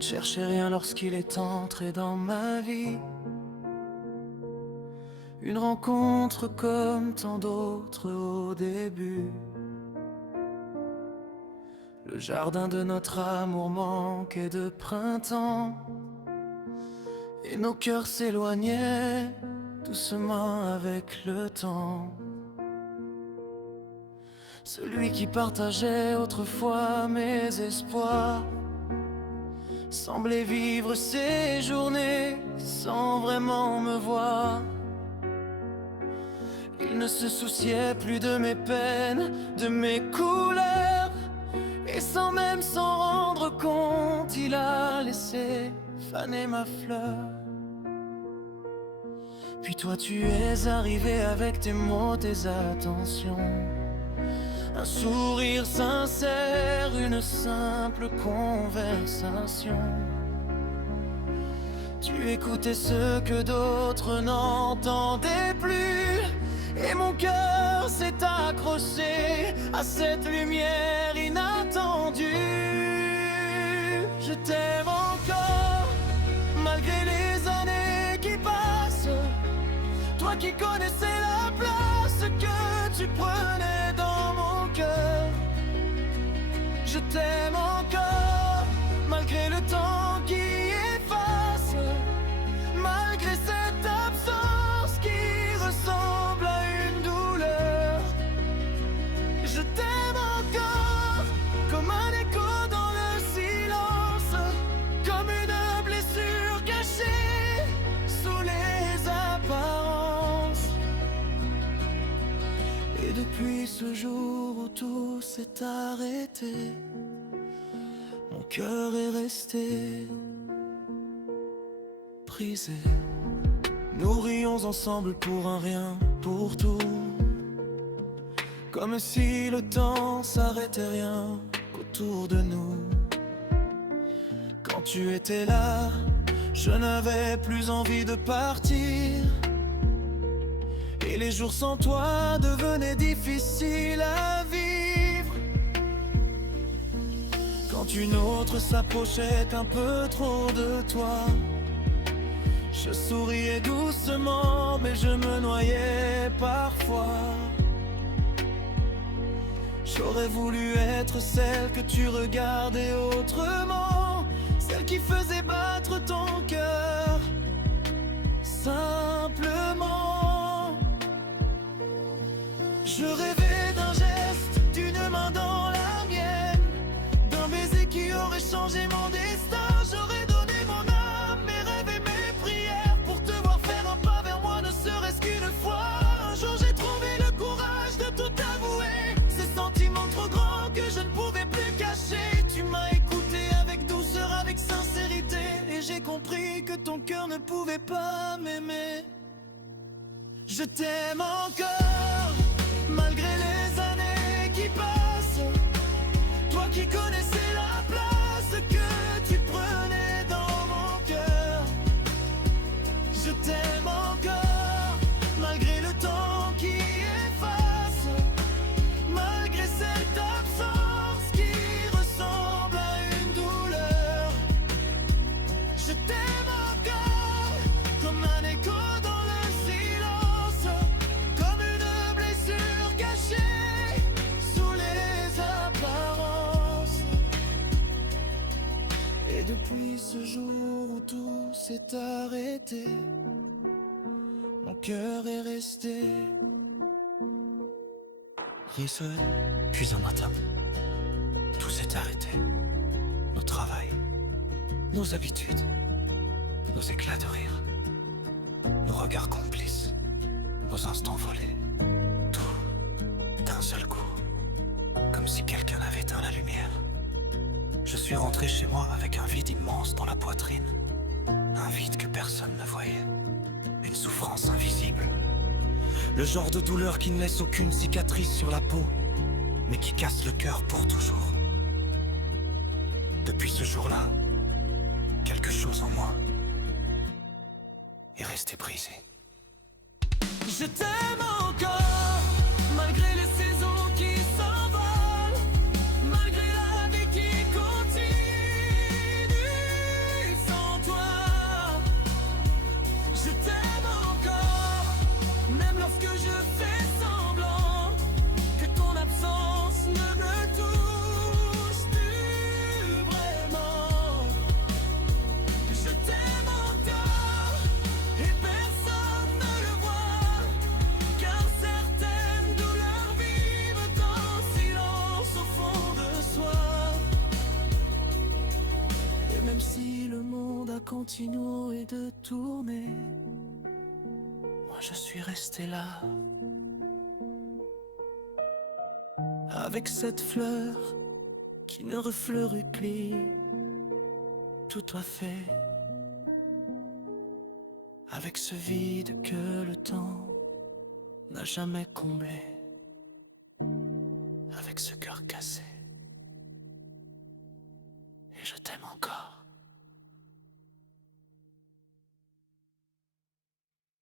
ne cherchais rien lorsqu'il est entré dans ma vie. Une rencontre comme tant d'autres au début. Le jardin de notre amour manquait de printemps, et nos cœurs s'éloignaient doucement avec le temps. Celui qui partageait autrefois mes espoirs semblait vivre ses journées sans vraiment me voir. Il ne se souciait plus de mes peines, de mes couleurs, et sans même s'en rendre compte, il a laissé faner ma fleur. Puis toi tu es arrivé avec tes mots, tes attentions, un sourire sincère, une simple conversation. Tu écoutais ce que d'autres n'entendaient plus, et mon cœur s'est accroché à cette lumière inattendue. Je t'aime encore, malgré les années qui passent. Toi qui connaissais la place que tu prenais dans mon cœur. Je t'aime encore, malgré le temps qui efface, malgré cette absence qui ressemble à une douleur. Je t'aime encore, comme un écho dans le silence, comme une blessure cachée sous les apparences. Et depuis ce jour où tout s'est arrêté, mon cœur est resté brisé. Nous rions ensemble pour un rien, pour tout, comme si le temps s'arrêtait rien qu'autour de nous. Quand tu étais là, je n'avais plus envie de partir, et les jours sans toi devenaient difficiles à vivre. Quand une autre s'approchait un peu trop de toi, je souriais doucement, mais je me noyais parfois. J'aurais voulu être celle que tu regardais autrement, celle qui faisait battre ton cœur simplement. Je rêvais d'un geste, d'une main dans la mienne, d'un baiser qui aurait changé mon destin. J'aurais donné mon âme, mes rêves et mes prières pour te voir faire un pas vers moi, ne serait-ce qu'une fois. Un jour j'ai trouvé le courage de tout avouer, ces sentiments trop grands que je ne pouvais plus cacher. Tu m'as écouté avec douceur, avec sincérité, et j'ai compris que ton cœur ne pouvait pas m'aimer. Je t'aime encore, malgré les années qui passent. Toi qui connaissais la place que tu prenais dans mon cœur. Je t'aime encore, malgré le temps qui efface, malgré cette absence qui ressemble à une douleur. Je t'aime encore, comme un écho dans le silence, comme une blessure cachée sous les apparences. Et depuis ce jour où tout s'est arrêté, mon cœur est resté brisé. Puis un matin, tout s'est arrêté. Nos travails, nos habitudes, nos éclats de rire, nos regards complices, nos instants volés. Tout d'un seul coup, comme si quelqu'un avait éteint la lumière. Je suis rentré chez moi avec un vide immense dans la poitrine. Un vide que personne ne voyait. Une souffrance invisible. Le genre de douleur qui ne laisse aucune cicatrice sur la peau, mais qui casse le cœur pour toujours. Depuis ce jour-là, quelque chose en moi est resté brisé. Je t'aime encore, malgré les saisons qui s'envolent, malgré la vie qui continue. continuer de tourner. Moi je suis resté là, avec cette fleur qui ne refleurit plus, tout a fait, avec ce vide que le temps n'a jamais comblé, avec ce cœur cassé. Et je t'aime